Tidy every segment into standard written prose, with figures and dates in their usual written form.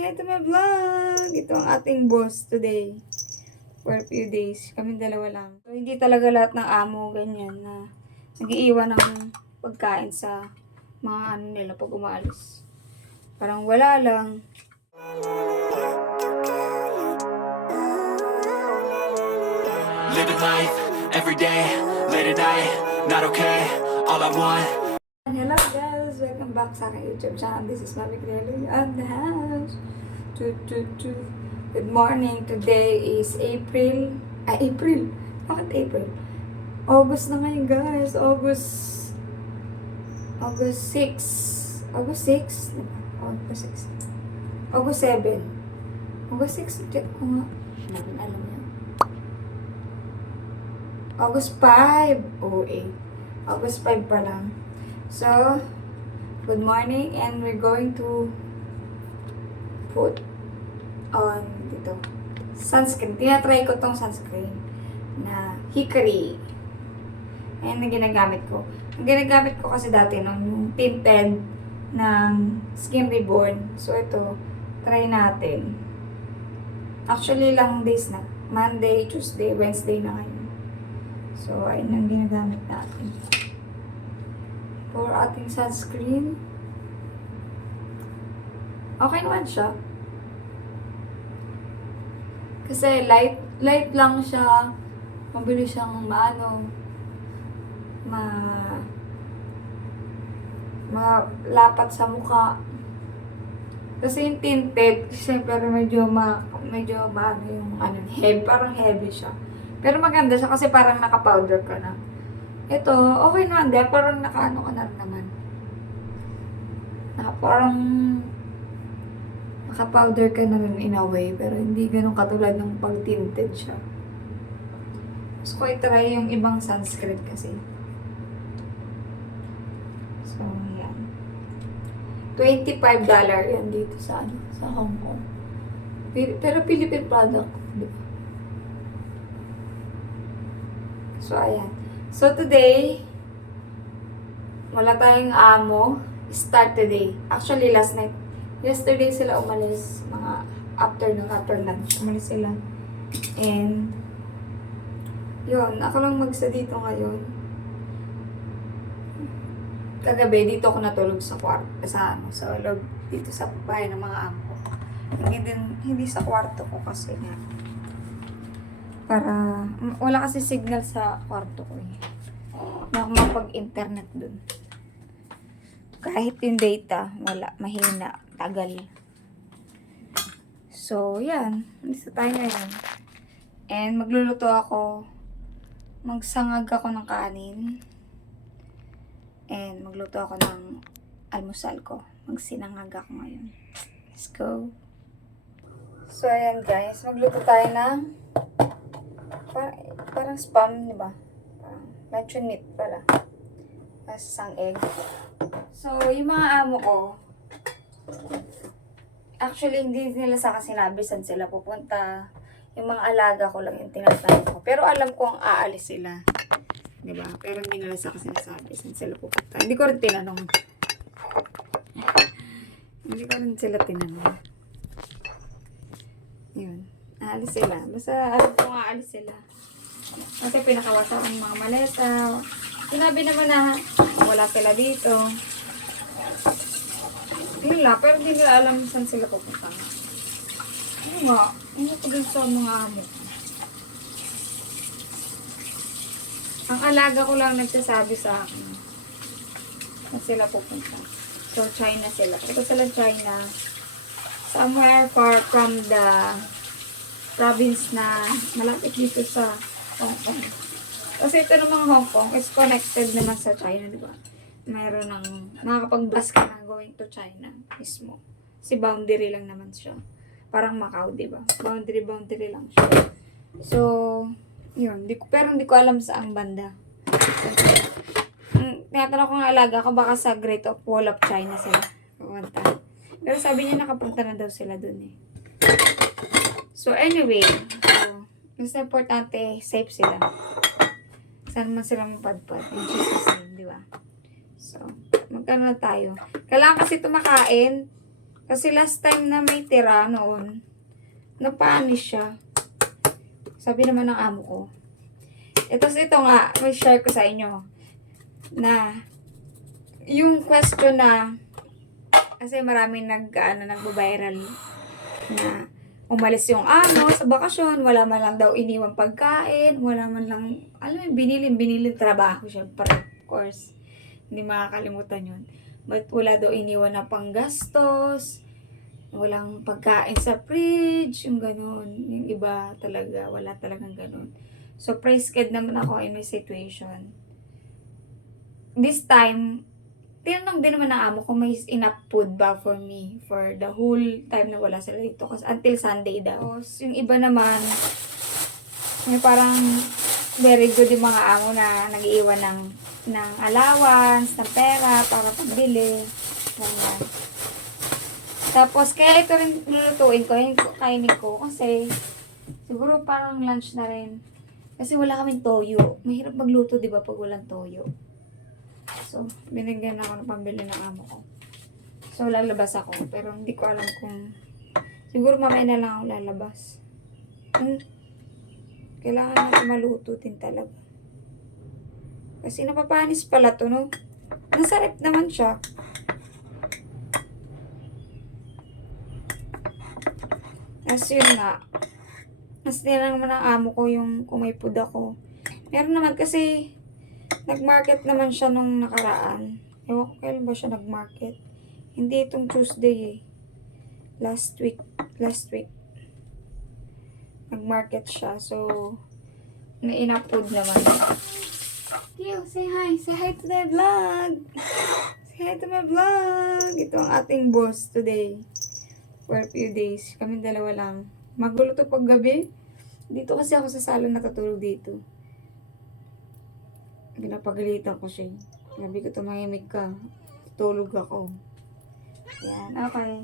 Hey to my vlog! Ito ang ating boss today. For a few days. Kaming dalawa lang. So, hindi talaga lahat ng amo ganyan na nag-iiwan ng pagkain sa mga ano nila pag umaalis. Parang wala lang. Living life, every day, late at night, not okay, all I want. Hello guys! Welcome back sa aking YouTube channel. This is Mami Crelly on the house. Good morning. Today is April. April? Bakit April? August na ngayon guys. August 6. August 6? August 6. August 7. August 6. Check ko nga. Alam niyo. August 5. August 5 pa lang. So, good morning and we're going to put on dito sunscreen. Tinatry ko tong sunscreen na Hickory. Ayan na ginagamit ko. Ang ginagamit ko kasi dati noon yung tinted ng Skin Reborn. So, ito, try natin. Actually, lang days na. Monday, Tuesday, Wednesday na ngayon. So, ayun ang ginagamit natin. For ating sunscreen. Okay naman siya. Kasi light lang siya. Mabilis siyang malapat sa mukha. Kasi yung tinted, siyempre medyo yung heavy, parang heavy siya. Pero maganda siya kasi parang naka-powder ka na. Ito, okay naman din. Parang naka-ano ka na naman. Parang naka-powder ka na rin in a way. Pero hindi ganun katulad ng pag-tinted siya. Gusto ko i-try yung ibang sunscreen kasi. So, yan. $25 yan dito sa Hong Kong. Pero Philippine product. Diba? So, ayan. So, today, wala tayong amo. Start today. Actually, last night. Yesterday sila umalis. Mga after lunch. Umalis sila. And, yun. Ako lang magsa dito ngayon. Kagabi, dito ako natulog sa kwarto. Sa loob. Dito sa bahay ng mga amo. Hindi sa kwarto ko kasi nga. Para, wala kasi signal sa kwarto ko eh. Na ako mapag-internet dun. Kahit yung data, wala, mahina, tagal. So, yan. Nandito tayo ngayon. And magluluto ako. Magsangag ako ng kanin. And magluto ako ng almusal ko. Magsinangag ako ngayon. Let's go. So, ayan guys. Magluto tayo ng parang spam, di ba? Parang luncheon meat pala. Tapos isang egg. So, yung mga amo ko, actually, hindi nila sa akin sinabi saan sila pupunta. Yung mga alaga ko lang yung tinatanong ko. Pero alam ko ang aalis sila. Di ba? Pero hindi nila sa akin sinasabi saan sila pupunta. Hindi ko rin tinanong. Hindi ko rin sila tinanong. Yun. Aalis sila. Basta alam ko nga aalis sila. Kasi pinakawasan ang mga maleta. Sinabi naman na wala sila dito. Yun lang. Pero hindi nila alam saan sila pupunta. Ano nga? Ano ko dun sa mga amo? Ang alaga ko lang nagsasabi sa akin na sila pupunta. So, China sila. Ito sila China. Somewhere far from the province na malapit dito sa Hong Kong. Kasi ito ng mga Hong Kong is connected naman sa China, di ba? Mayroon ng makakapag-bus ka na going to China mismo. Kasi boundary lang naman siya. Parang Macau, di ba? Boundary lang siya. So, yun. Pero hindi ko alam saang banda. Tinatanong ko nga alaga ko baka sa Great Wall of China sila pupunta. Pero sabi niya nakapunta na daw sila dun eh. So, anyway. So, mas importante, safe sila. Saan man sila mapadpad. In Jesus name, di ba? So, magkano na tayo. Kailangan kasi tumakain. Kasi last time na may tira noon, napanis siya. Sabi naman ng amo ko. Ito nga, may share ko sa inyo. Na, yung question na, kasi maraming nagbo-viral na umalis yung amo sa bakasyon, wala man lang daw iniwang pagkain, wala man lang, alam mo, binilin trabaho, syempre, of course. Hindi makakalimutan yun. But wala daw iniwan na panggastos, walang pagkain sa fridge, yung ganun. Yung iba talaga, wala talagang ganun. So, praise God naman ako in my situation. This time, tinanong din naman ng amo ko may enough food ba for me for the whole time na wala sila dito. Kasi until Sunday daw. So, yung iba naman, may parang very good yung mga amo na nag-iwan ng allowance, ng pera para pambili. Ganyan. Tapos, kaya ito rin lulutuin ko, yung kainin ko. Kasi, siguro parang lunch na rin. Kasi wala kaming toyo. Mahirap magluto, di ba, pag walang toyo. So, binigyan ako ng pambili ng amo ko. So, lalabas ako. Pero hindi ko alam kung... Siguro mamaya na lang ako lalabas. Kailangan natin maluto din talaga. Kasi napapanis pala to, no? Nasarap naman siya. Kasi yun nga. Mas tinanong naman ng amo ko yung kung may food ako. Meron naman kasi... Nag-market naman siya nung nakaraan. Ewan ko kailan ba siya nag-market. Hindi itong Tuesday eh. Last week. Nag-market siya. So, may enough food naman. Yo, say hi. Say hi to my vlog. Say hi to my vlog. Ito ang ating boss today. For a few days. Kami dalawa lang. Magulo to pag gabi. Dito kasi ako sa salon natutulog dito. Pinapagalitan ko siya. Sabi ko, tumahimik ka. Tulog ako. Yan, okay.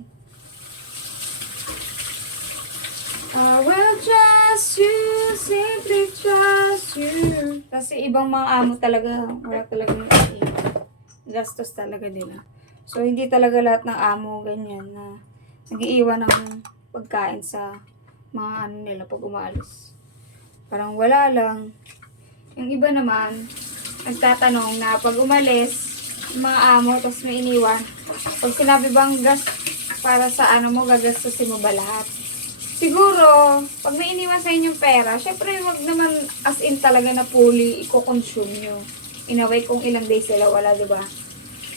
I will trust you, simply trust you. Kasi ibang mga amo talaga, wala talagang gastos talaga nila. So, hindi talaga lahat ng amo ganyan na nag-iiwan ng pagkain sa mga ano nila pag umaalis. Parang wala lang. Yung iba naman, nagtatanong na pag umalis, mga amo, tapos may iniwan. Pag sinabi bang gas para sa ano mo, gagastusin mo ba lahat? Siguro, pag may iniwan sa inyong pera, syempre wag naman as in talaga na fully i-consume nyo. In a way, kung ilang days sila wala, diba?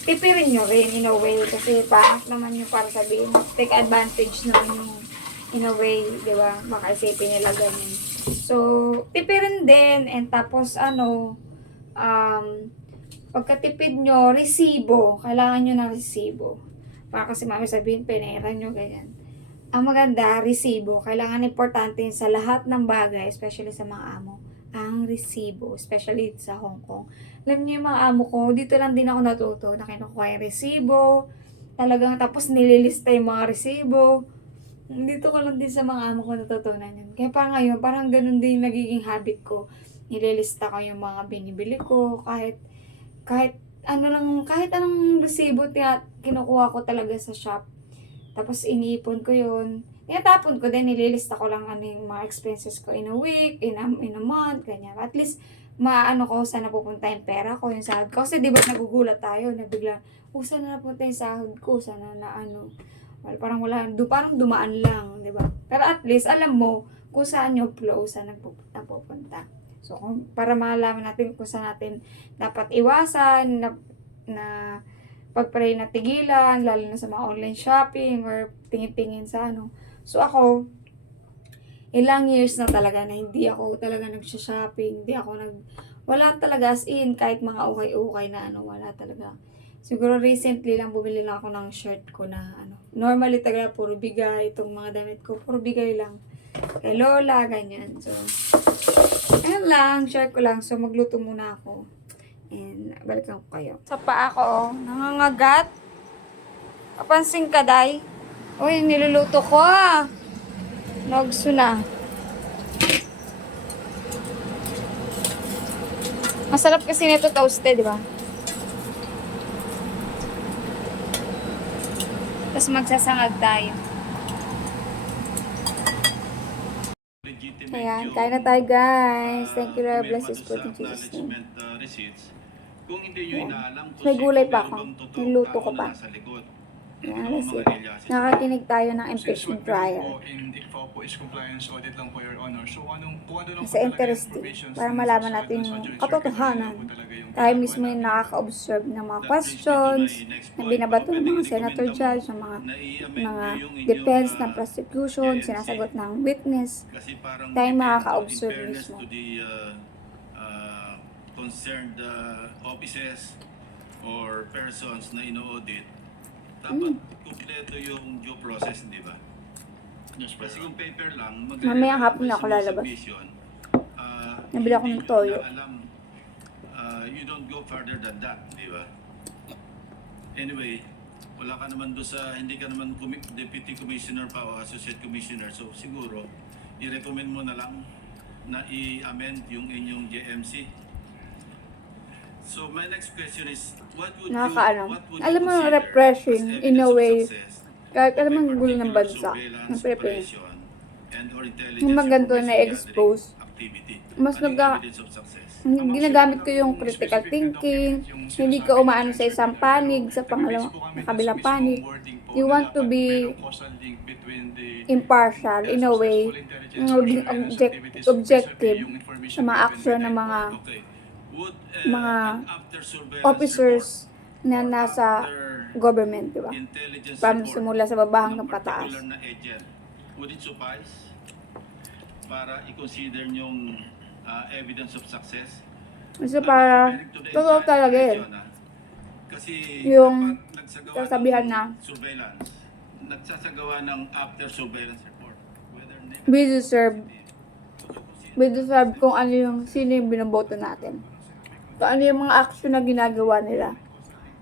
Tipirin nyo rin in a way, kasi parang naman nyo para sabihin, take advantage naman yung in a way, diba? Makaisipin nila ganun. So, tipirin din, and tapos pagkatipid nyo, resibo. Kailangan nyo ng resibo. Para kasi mami sabihin, pinera nyo, ganyan. Ang maganda, resibo. Kailangan importante sa lahat ng bagay, especially sa mga amo, ang resibo. Especially sa Hong Kong. Alam niyo yung mga amo ko, dito lang din ako natuto na kinukuha yung resibo. Talagang tapos nililista yung mga resibo. Dito ko lang din sa mga amo ko natutunan yun. Kaya parang ngayon, parang ganun din nagiging habit ko. Nililista ko yung mga binibili ko, kahit anong resibo kinukuha ko talaga sa shop. Tapos iniipon ko yun. Tinatapon ko din, nililista ko lang yung mga expenses ko in a week, in a month, ganyan. At least, maano ko saan napupunta yung pera ko, yung sahod ko. Kasi di ba nagugulat tayo, na bigla, saan na napunta yung sahod ko, sana na ano. Well, parang parang dumaan lang, di ba? Pero at least, alam mo kung saan yung flow, saan napupunta. So, para malaman natin kung saan natin dapat iwasan, na pag-pray na tigilan, lalo na sa mga online shopping, or tingin-tingin sa ano. So, ako, ilang years na talaga na hindi ako talaga nagsha-shopping, wala talaga as in, kahit mga ukay-ukay na wala talaga. Siguro recently lang bumili lang ako ng shirt ko na normally talaga puro bigay, itong mga damit ko, puro bigay lang. Kay Lola, ganyan. So, ayun lang, share ko lang. So, magluto muna ako. And, balikan ko kayo. Sa paa ko, nangangagat. Kapansin ka, day? Uy, niluluto ko, Nagso na. Masarap kasi nito toasted, di ba? Tapos magsasangag tayo. Ayan, kain na tayo guys. Thank you Lord, bless this food in Jesus' name. Kung hindi nyo Ayan. inaalam kung May gulay pa ako. meron bang totoong Niluto tao ko pa. na nasa likod. Ayan, Ito, let's mga see. aliases. Nakakinig tayo ng Since impeachment what po trial. in ICFA po is compliance audit lang po, Your Honor. So, kung ano lang po Kasi talaga yung interesting. provisions Para ng malaman SOS natin sa yung joint katotohanan. circuit, yun lang po talaga yung Tayo ginagawa mismo yung namin. nakaka-observe ng mga That brings me to questions my next na point. binabato ng Pwede mga i-recommenda senator mo judge, ng mga na i-amend mga nyo yung inyong, defense ng prosecution, JNC. sinasagot ng witness. Kasi parang Tayo depende, makaka-observe in fairness mismo. to the concerned offices or persons na ino-audit, dapat kumpleto yung due process, di ba? Kasi kung paper lang, Mamaya hapon na ako lalabas. Nabili ako ng toyo. Alam, you don't go further than that, di ba? Anyway, wala ka naman doon sa, hindi ka naman deputy commissioner pa o associate commissioner, so siguro, i-recommend mo na lang na i-amend yung inyong JMC. So my next question is, what would Nakakaano. what would Alam mo, consider refreshing as in a evidence of way. success Kahit alam mo of a ang gulo ng particular bansa, surveillance ng Pilipinas. operation and or intelligence Yung mga ganito information na-expose, gathering activity? mas Anong nagka- evidence of success? ginagamit ko yung critical thinking, hindi ka umaano sa isang panig, sa kabilang panig. You want to be impartial in a way, maging objective sa mga action ng mga Okay. Would, mga an after surveillance officers na report nasa after government, di ba? intelligence From report simula sa baba ng hanggang pataas. particular na agent, would it suffice para i-consider yung evidence of success? Kasi para, Referring to the totoo entire talaga yun. operation, Kasi Yung kapag nagsagawa sasabihan ng na, surveillance, nagsasagawa ng after surveillance report, whether we deserve kung ano yung, sino yung binoboto natin. Kung ano yung mga action na ginagawa nila.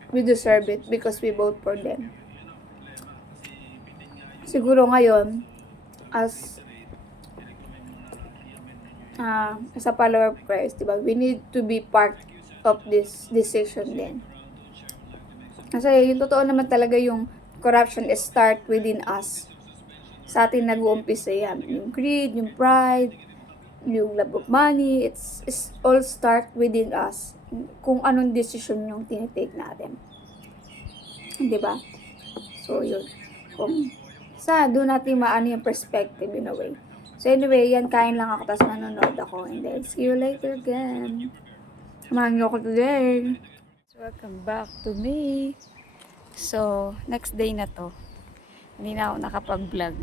We deserve it because we vote for them. Siguro ngayon, as a follower of Christ, diba? We need to be part of this decision din. Kasi yung totoo naman talaga yung corruption is start within us. Sa atin nag-uumpisa yan. Yung greed, yung pride, yung love of money, it's all start within us. Kung anong decision yung tinitake natin. Diba? So, yun. Kung doon natin maano yung perspective in a way. So, anyway, yan, kain lang ako, tapos manonood ako. And then, see you later again. Samahan niyo ako today. So, welcome back to me. So, next day na to. Hindi na ako nakapag-vlog.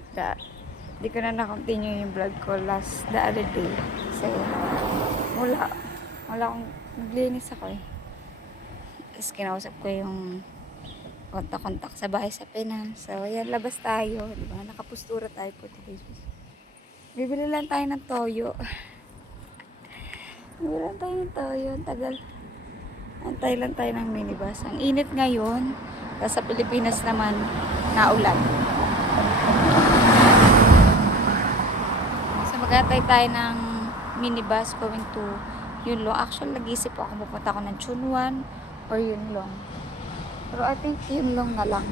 Hindi ko na na-continue yung vlog ko the other day. Kasi, wala akong, naglinis ako eh. Tapos, kinausap ko yung kontak-kontak sa bahay sa Pinas. So, ayan, labas tayo. Diba? Nakapustura tayo for today's video. Bibili lang tayo ng toyo. Bibili lang tayo ng toyo. Ang tagal. Antay lang tayo ng minibus. Ang init ngayon. Sa Pilipinas naman, naulan. So, mag-antay tayo ng minibus going to Yunlong. Actually, nag-isip ako pupunta ako ng Chunwan or Yunlong. Pero I think Yunlong na lang.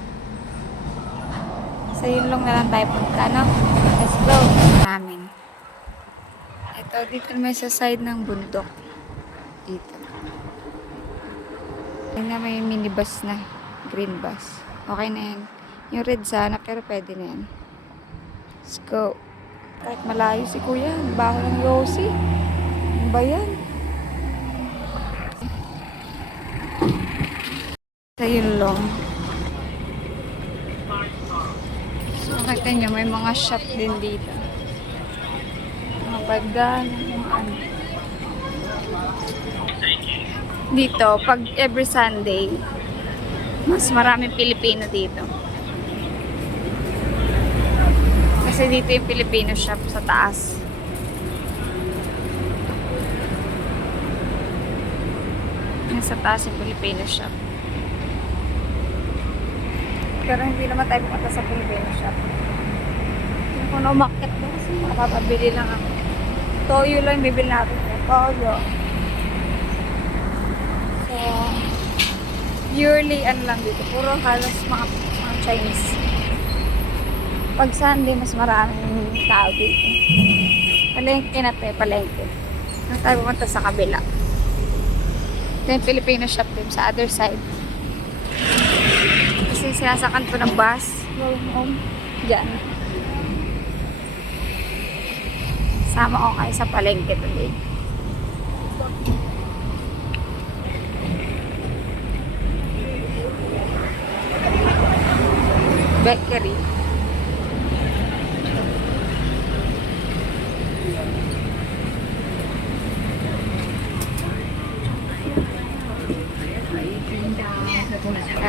Sa Yunlong na lang tayo punta, no? Let's go! Namin. Ito, dito naman sa side ng bundok. Dito. Ayun na may minibus na. Green bus. Okay na yan. Yung red sana, pero pwede na yan. Let's go. Kahit malayo si kuya. Ang baho ng Yossi. Ano ba yan? Sa Yunlong. So, nakita nyo, may mga shop din dito. Mga pagdan, mga ano. Dito, pag every Sunday, mas maraming Pilipino dito. Kasi dito yung Filipino shop sa taas. Yung sa taas yung Filipino shop. Pero hindi naman tayo pumunta sa Filipino shop. Yung kung umakit doon, kasi makapabili lang ako. Toyo lang yung bibili natin. Toyo. So, purely ano lang dito. Puro halos mga Chinese. Pag Sunday, mas maraming tao dito. Palengke na to, palengke. Nang tayo pumunta sa kabila. Ito yung Filipino shop din sa other side. Kasi sinasakan ko ng bus. Going home. Diyan. Sama ko kayo sa palengke today. Bakery.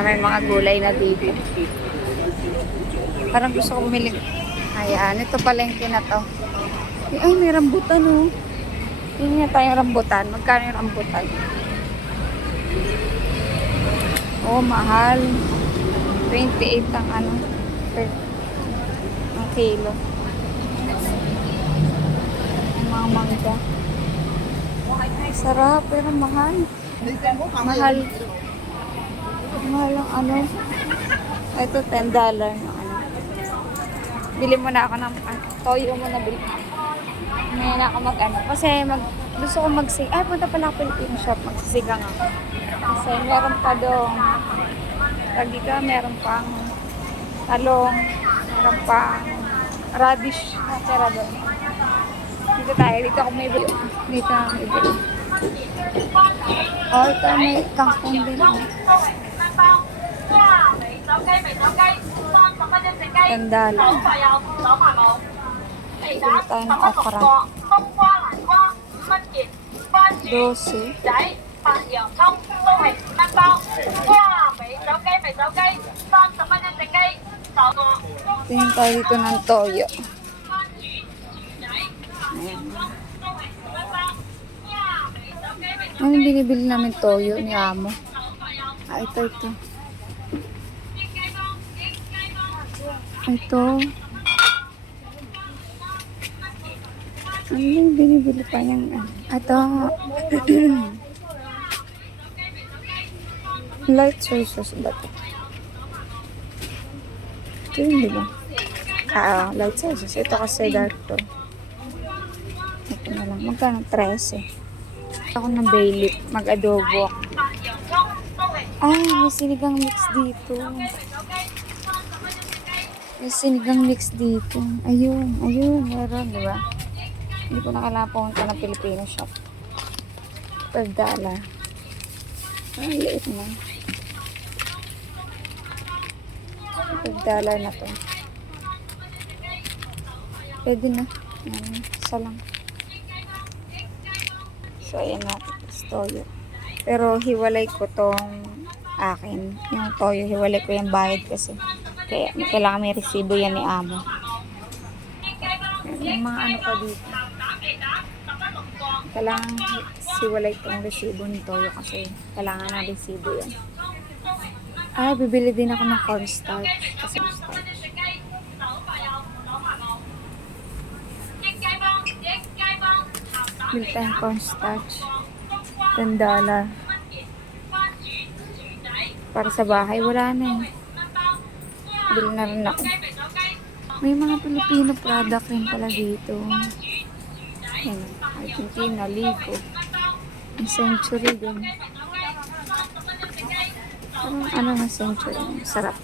May mga gulay na dito. Parang gusto kong bumili. Ayan, ito palengke na to. Ay, may rambutan oh. Tingnan na tayong rambutan. Magkano yung rambutan? Oh, mahal. 28 ang ano. Ang kilo. Ang mga mangga. Sarap, pero mahal. Mahal. Mahal ang ano. Ito, $10 na ano. Bili mo na ako ng toyo mo na bili. Ngayon na ako mag-ano. Kasi gusto ko magsig. Ay, punta pala ako Filipino shop. Magsisigang ako. Kasi meron pa doon. Tagika, meron pang talong. Meron pang radish. Natira doon. Dito tayo. Dito ako may bili. Dito ako may bili. Oh, ito may kangkong din. Ganda lang. Bili tayo ng okra. 12. Tingin tayo dito ng toyo. Ayan. Ano binibili namin toyo ni Amo? Ah, ito. Ito. Ano yung binibili pa niyang ito. Light soy sauce ba ito? Ito yun, di ba? Light soy sauce. Ito kasi dark to. Ito na lang. Magkano? 13. Ako ng bay leaf. Mag-adobo. May sinigang mix dito. May sinigang mix dito. Ayun. Meron, di ba? Hindi ko na kailangan pumunta ng Filipino shop. $12. Ay, liit na. $12 na to. Pwede na. Isa lang. So, ayan na. Toyo. Pero, hiwalay ko tong akin. Yung toyo, hiwalay ko yung bayad kasi. Kaya, kailangan may resibo yan ni Amo. Yung mga ano pa dito. Kailangan siwalay tong resibo ni toyo kasi kailangan na resibo yan. Bibili din ako ng cornstarch. Kasi cornstarch. Bili tayong cornstarch. $10. Para sa bahay, wala na eh. Bili na rin ako. May mga Filipino product rin pala dito. Ayan. Argentina, Lico. Ang Century din. Ano na Century? Sarap.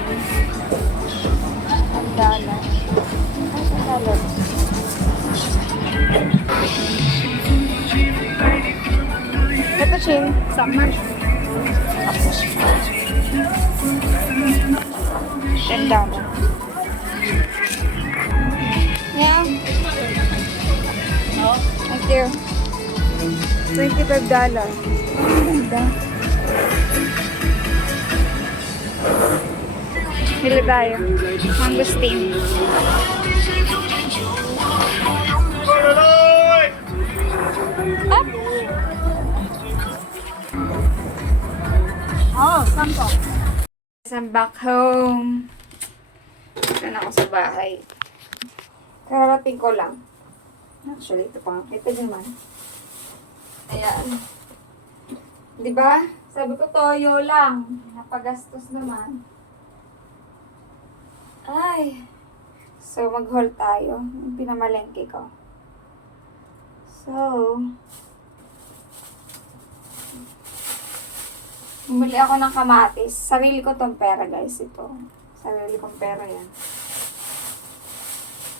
$1. $1. Ito chill. Summer. $10. Yeah. Thank you. $25. Ganda. Hili tayo. Mangosteen. Up. Saan ko? I'm back home. Ito na ako sa bahay. Kararating ko lang. Actually, ito pa. Ito naman. Ayan. Diba? Sabi ko, toyo lang. Napagastos naman. Ay. So, mag-haul tayo. Yung pinamalengke ko. So, bumili ako ng kamatis. Sarili ko tong pera, guys. Ito. Sarili kong pera yan.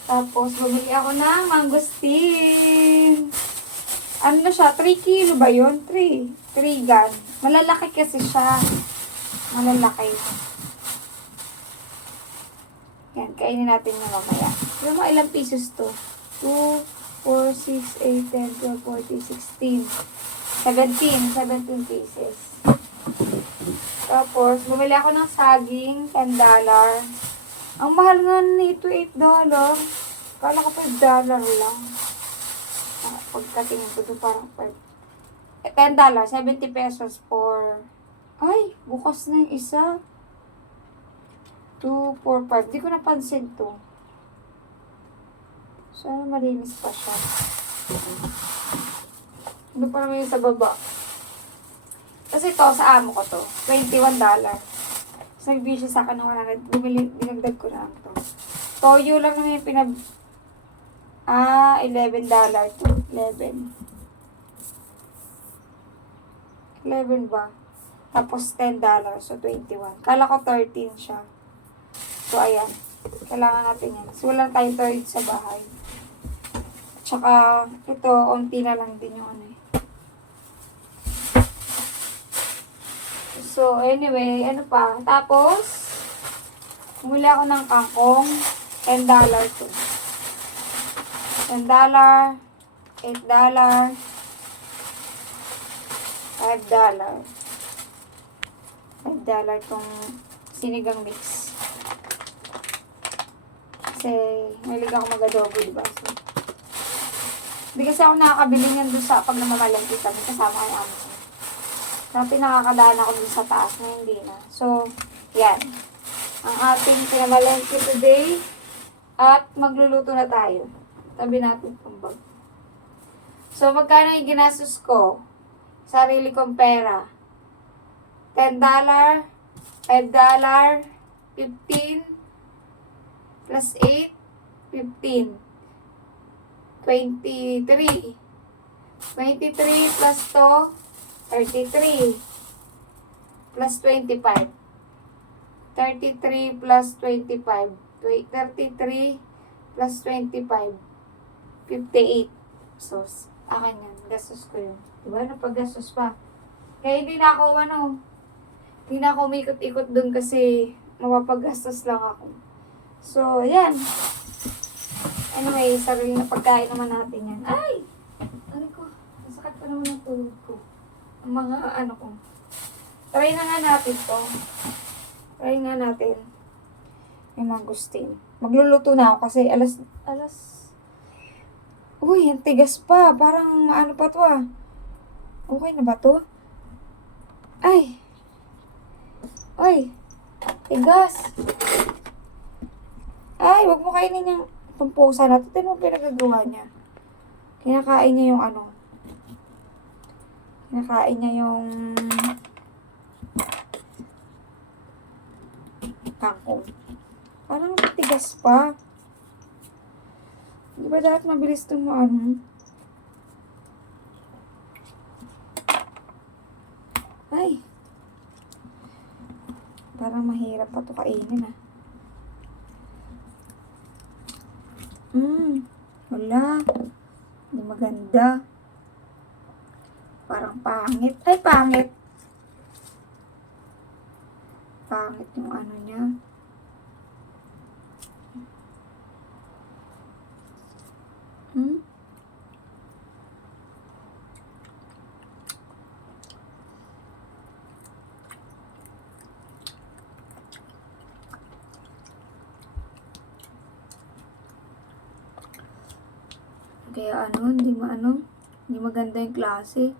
Tapos, bumili ako ng mangosteen. Ano na siya? 3 kilo ba yun? 3 gun. Malalaki kasi siya. Malalaki. Yan, kainin natin na mamaya. Pero mga ilang pieces to? 2, 4, 6, 8, 10, 12, 14, 16. 17 pieces. Tapos, bumili ako ng saging, $10. Ang mahal nga nito, $8. Kala ko $5 lang. Pagkatingin ko doon parang $10, 70 pesos for... Ay, bukas na yung isa. 2, 4, 5. Di ko napansin to. Sana malinis pa siya. Ano pa naman yung sa baba? Kasi to, sa amo ko to. $21. So, nagbigay siya sa akin ng 100. Dinagdag ko na lang to. Toyo lang naman yung $11 to. 11 ba? Tapos $10. So, 21. Kala ko 13 siya. So, ayan. Kailangan natin yan. So, wala tayong toilet sa bahay. Tsaka, ito, onti na lang din yung ano eh. So, anyway, ano pa? Tapos, bumili ako ng kangkong. $10 to. $10, $8, $5 tong sinigang mix. Kasi, mahilig ako mag-adobo, diba? So, hindi kasi ako nakakabili niyan doon sa pag namamalengke kami kasama kay amo ko. Dati nakakadaan ako doon sa taas na hindi na. So, yan. Ang ating pinamalengke today. At magluluto na tayo. Tabi natin itong bag. So, magkano yung ginastos ko? Sarili kong pera. $10, $5, 15, plus 8, 15. 23. 23 plus 2, 33. Plus 25. 33 plus 25. 33 plus 25. 58. So, akin yan. Gastos ko yun. Diba? Napag-gastos pa. Kaya hindi na ako hindi na ako umikot-ikot dun kasi mapapagastos lang ako. So, ayan. Anyway, sarili na pagkain naman natin yan. Ay! Ano ko? Masakit pa naman ang tulog ko. Ang mga ano ko. Try na nga natin to. Try nga natin. Yung mangosteen. Magluluto na ako kasi alas... Uy, ang tigas pa. Parang maano pa to ah. Okay na ba to? Ay! Ay! Tigas! Ay, wag mo kainin yung pampusa na. Ito mo pinagagawa niya. Kinakain niya yung ano. Kinakain niya yung kangkong. Parang tigas pa. Di ba dapat mabilis itong ano? Ay! Parang mahirap pa ito kainin ah. Wala. Hindi maganda. Parang pangit. Ay, pangit. Pangit yung ano niya. Kaya hindi maganda yung klase.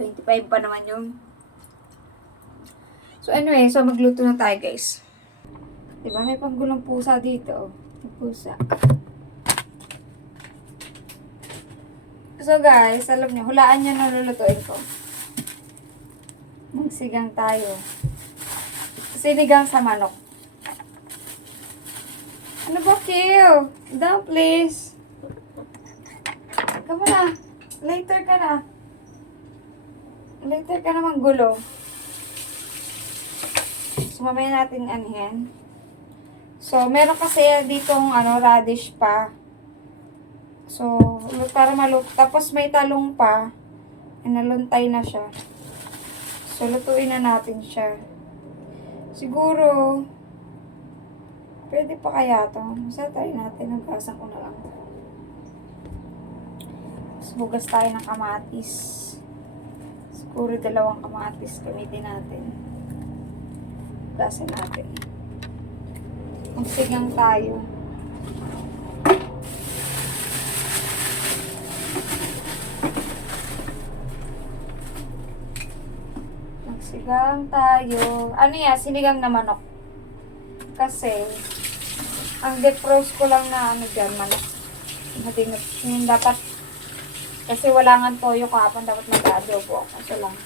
$25 pa naman yun. So anyway, so magluto na tayo guys. Diba may panggulong pusa dito. Pusa. So guys, alam niyo, hulaan niyo na lulutuin ko. Magsigang tayo. Sinigang sa manok. Ano ba, Kiyo? Down, please. Come na. Later ka na. Later ka naman gulo. So, mamaya natin anhin. So, meron kasi ditong radish pa. So, para maluto. Tapos may talong pa. Naluntay na siya. So, lutuin na natin siya. Siguro, pwede pa kaya to? Basta try natin. Nagkasan ko na lang. Tapos bugas tayo ng kamatis. Siguro 2 kamatis gamitin natin. Bugasan natin. Magsigang tayo. Magsigang tayo. Ano yan? Sinigang na manok. Kasi, ang defrost ko lang na dyan, manok. Yung dapat, kasi wala nga toyo kahapon, dapat mag-adobo. Kasi lang,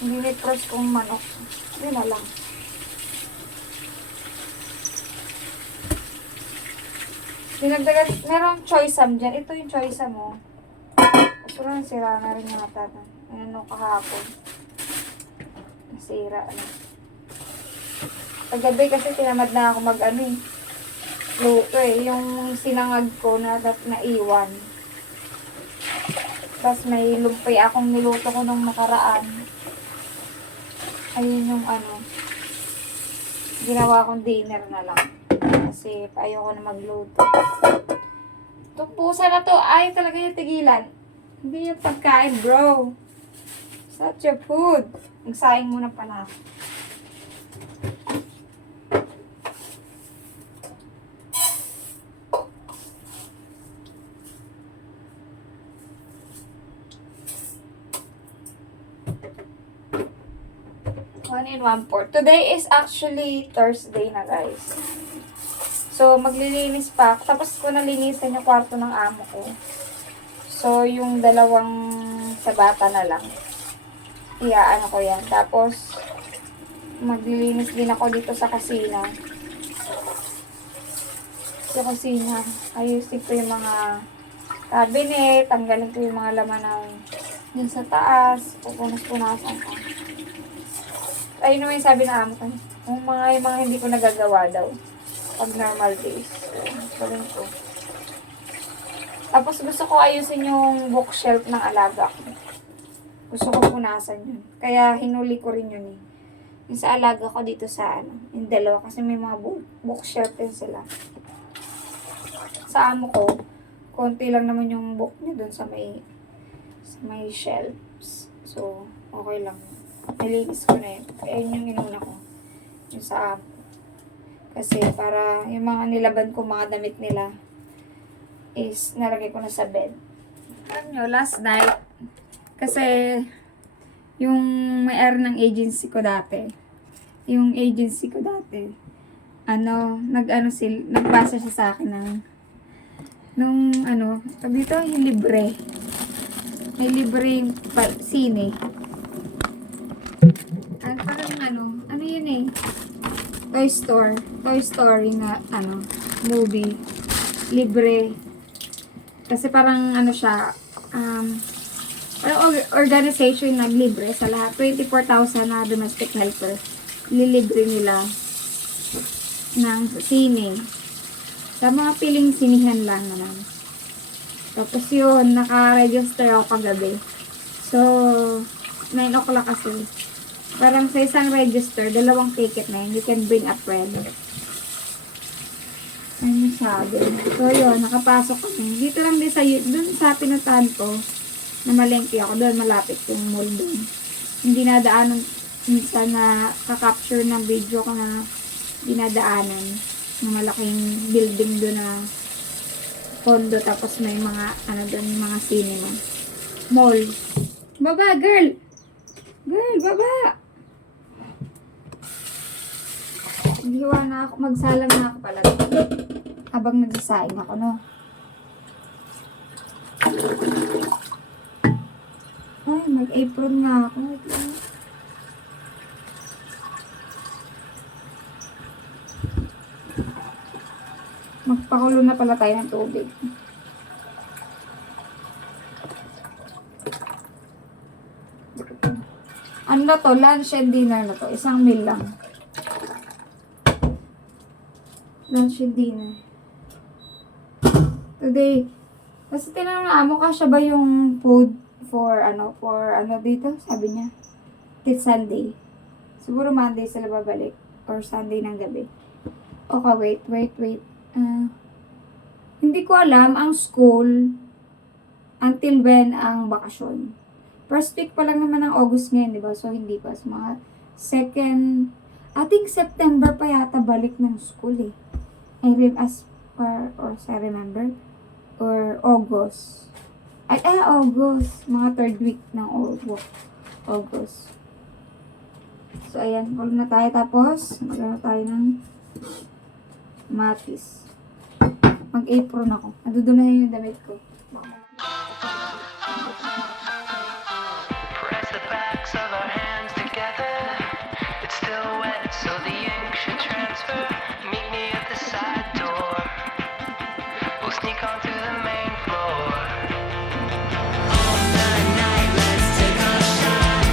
hindi defrost kong manok. Yun na lang. Dinagdagan, merong choice-am dyan. Ito yung choice-am mo. Kaso lang, sira na rin yung mata. Ano kahapon. Nasira na. Paggabi kasi tinamad na ako luto yung sinangag ko na naiwan. Tapos may lumpay akong niluto ko nung nakaraan. Ayun yung ginawa kong dinner na lang. Kasi ayoko na magluto. Itong pusa na to, ay talaga yung tigilan. Hindi yung pagkain, bro. Such a food. Nagsayang muna pala ako. One in 1/4. Today is actually Thursday na, guys. So, maglilinis pa ako. Tapos ko nalinisan yung kwarto ng amo ko. So, yung 2 sa bata na lang. Iyaan ko yan. Tapos, maglilinis din ako dito sa kusina. Sa kusina. Ayusin ko yung mga cabinet. Tanggalin ko yung mga laman ng yun sa taas. Pupunas-punasan ko. Ayun naman yung sabi na amo ko. Yung mga hindi ko nagagawa daw. Pag normal days. So, gawin ko. Tapos gusto ko ayusin yung bookshelf ng alaga ko. Gusto ko punasan yun. Kaya hinuli ko rin yun eh. Yung sa alaga ko dito sa yung 2. Kasi may mga bookshelf din sila. Sa amo ko, konti lang naman yung book niya dun sa may shelves. So, okay lang. Nilinis ko na yun. Kaya yun yung inuna ko. Yung sa amo. Kasi para yung mga nilaban ko, mga damit nila, is nalagay ko na sa bed. Alam nyo, last night, kasi yung may-ari ng agency ko dati, nagbasa siya sa akin dito, yung libre. May libre yung sine. Ano yun eh? Toy Story na, movie. Libre. Kasi parang siya, parang organization na libre sa lahat. 24,000 na domestic helper. Lilibre nila ng sine. Sa mga piling sinihan lang naman. Tapos yun, naka-register ako kagabi. So, 9 o'clock kasi. Parang sa isang register, 2 ticket na yun. You can bring a friend. Ano sabi? So, yun, nakapasok kami. Dito lang din dun sa pinuntahan ko, na malengke ako. Doon, malapit yung mall doon. Hindi nadaanan, minsan na kakapture ng video ko na dinadaanan. Ng malaking building doon na condo. Tapos may mga, doon, mga cinema. Mall. Baba, girl! Girl, baba! Hiwa na ako. Magsalang na ako pala. Habang nagsasaing ako, no? Ay, mag-apron nga ako. Wait lang. Magpakulo na pala tayo ng tubig. Ano na to? Lunch and dinner na to. Isang meal lang. Lunch and dinner. Today. Kasi tinanong na amo ka siya ba yung food for ano dito? Sabi niya. Till Sunday. Siguro Monday sila babalik. Or Sunday ng gabi. Okay, wait. Hindi ko alam ang school until when ang bakasyon. First week pa lang naman ng August ngayon, di ba? So, hindi pa. So, mga second, I think September pa yata balik ng school eh. As far as I remember. Or August. August. Mga third week ng August. So, ayan. Hulo na tayo. Tapos, magano tayo ng matis. Mag-apron ako. Nadudumihan yung damit ko. Press the backs of our hands together. It's still wet, so the ink should transfer. Meet me at the side door. We'll sneak onto the main floor. All night, let's take a shot.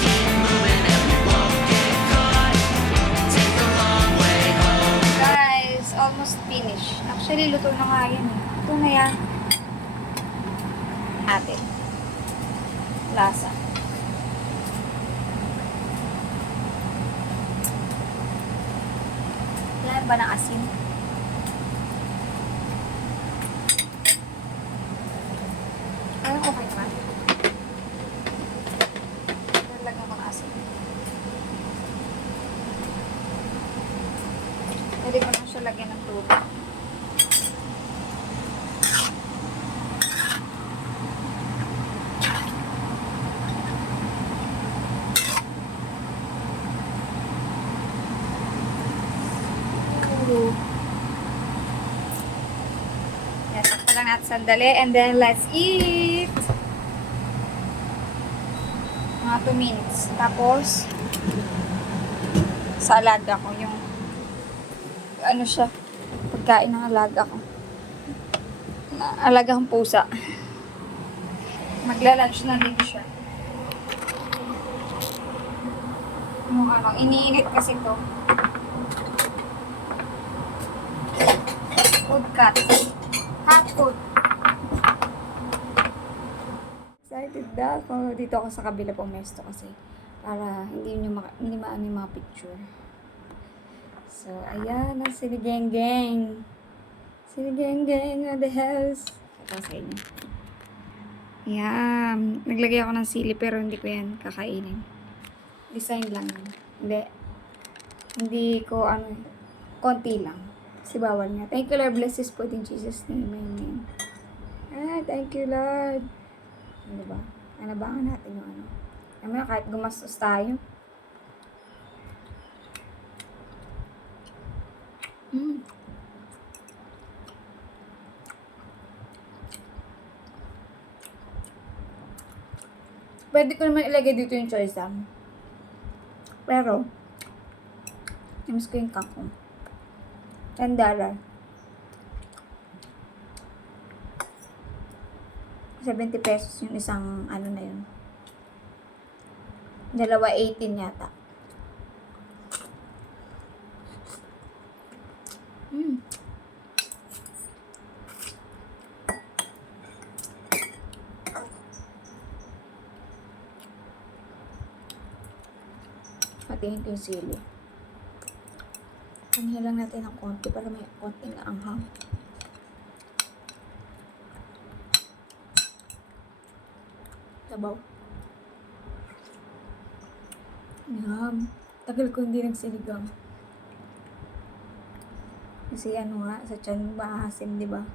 Keep moving and we won't get caught. Take the long way home. Guys, almost finished. Actually, luto na nga yan. Ito na yan. Ate. Lasa. Kailangan ba ng asin? Parang okay naman. Nalagyan ko ng asin. Pwede ko na siya lagyan ng tubig. Yan, takpa lang natin sandali and then let's eat! Mga 2 minutes. Tapos, sa alaga ko yung ano siya, pagkain ng alaga ko. Alaga kong pusa. Magla-lunch na din siya. Yung ano, iniinit kasi to. Food cut. Hot food. Excited na ako. Dito ako sa kabila pumesto kasi para hindi maano yung mga picture. So, ayan ang sinigang-gang. Sinigang-gang at the house. Ito sa inyo. Ayan. Naglagay ako ng sili pero hindi ko yan kakainin. Design lang yun. Hindi ko konti lang. Kasi bawal nga. Thank you, Lord. Bless this food in Jesus' name. Amen. Thank you, Lord. Ano ba? Anabangan natin yung ano. Alam mo, kahit gumastos tayo. Pwede ko naman ilagay dito yung choy sam. Pero, namiss ko yung kangkong. $10. ₱70 yung isang ano na yun. Dalawa 18 yata. Patingin ko yung sili. Panihin lang natin ng konti para may konting anghang. Sabaw. Yum. Tagal ko hindi nagsinigang. Kasi ano nga, sa tiyan maasim, di ba?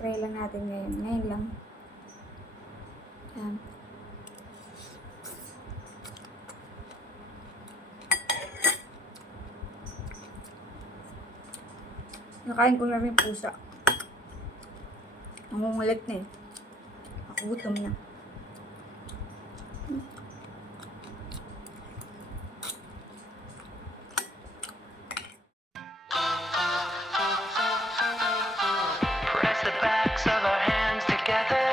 Try lang natin ngayon. Ngayon lang. Yan. Nakain ko na rin pusa. Nangungulit na eh. Ako gutom na. Press the backs of our hands together.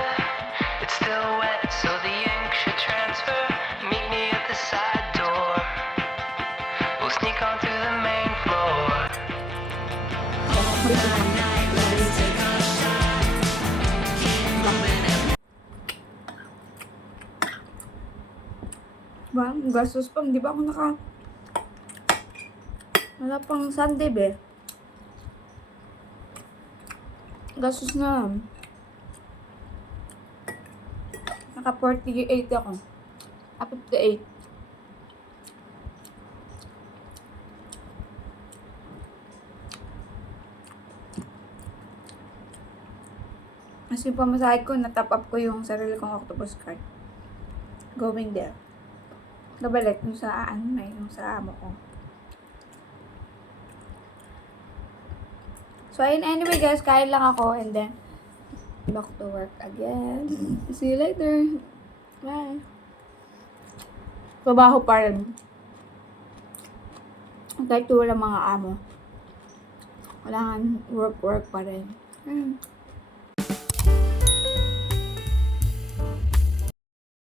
It's still wet, so the ink should transfer. Meet me at the side door. We'll sneak on through the main floor. Ba, gastos pa. Di ba ako wala pang Sunday, be. Gastos na. Naka 48 ako. 58. Kasi yung pamasahe ko, natap up ko yung sarili kong octopus card. Going there. Nabalik yung sa yung sa amo ko. So, anyway guys, kain lang ako and then back to work again. See you later. Bye. Trabaho pa rin. Kahit wala mga amo. Kailangan work pa rin.